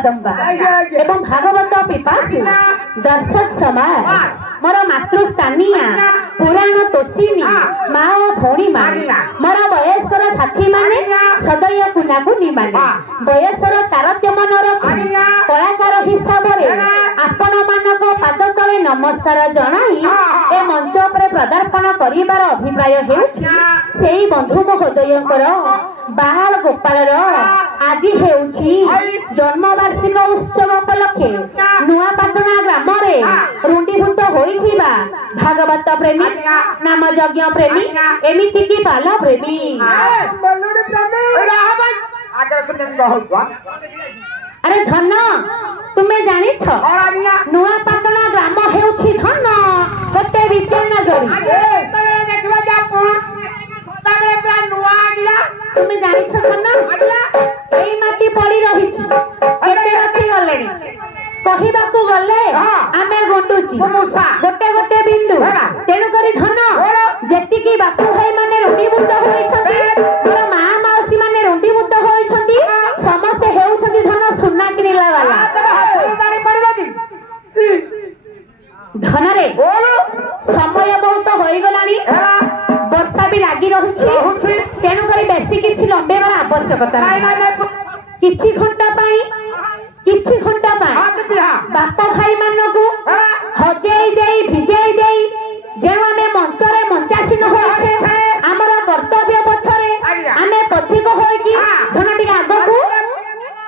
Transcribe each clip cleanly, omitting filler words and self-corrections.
कदम्बा एवं भागवत पिपासु दर्शक समाज मोर मातृस्थानीय पुराण तोषिनी माँ और भौणी माने मोर बयसर साथी माने सदैव कुनाकुनी माने बयसर तारतम्य न रखी कलाकार हिसाब से आपण मानक पाद तले नमस्कार जनाई ए मंच पर पदार्पण करिवार अभिप्राय हेउछि सेही बंधु महोदयंकर बाल गोपाल आज हेउछि जन्मवार्षिक उत्सव उपलक्षे नुआपाटना ग्राम रे रुंडीभूत होइथिबा भागवत प्रेमी नाम यज्ञ प्रेमी एमिति की बाल प्रेमी अरे धन तुम्हें जानी छ नुआपाटना ग्राम हेउछि धन गोटे विजयनगरी तुम्हें जानी छ धन एई माटी पड़ी रही केते रखी गले कहिबाकू गले आमे गुंडुची गोटे गोटे बिंदु तेणु करी धन जेतिकी बापू भाई माने रुंडीभूत होइछथि मोर मां माउसी माने रुंडीभूत होइछथि समस्त हेउछथि धन सुना किनिला वाला धन रे समय बहुत होई गलानी वर्षा भी लागी रहुछि तेणु करी बेसी किछि लंबेबार आवश्यकता किछि घंटा बापा भाई मानकू हजेई देई भिजेई देई जेउ आमे मंचरे मंचासीन होइछे हमर कर्तव्य पथरे आमे पथिक होई कि धन टिके आगकू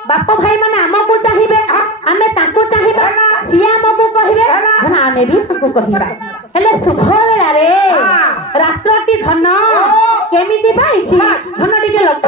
बापा भाई माने हमकू चाहिबे आमे ताकू चाहिबे सिया हमकू कहिबे धन आमे भी ताकू कहिबा हेले शुभ बेला रे रात्रटी धन केमिति पाइछि धन टिके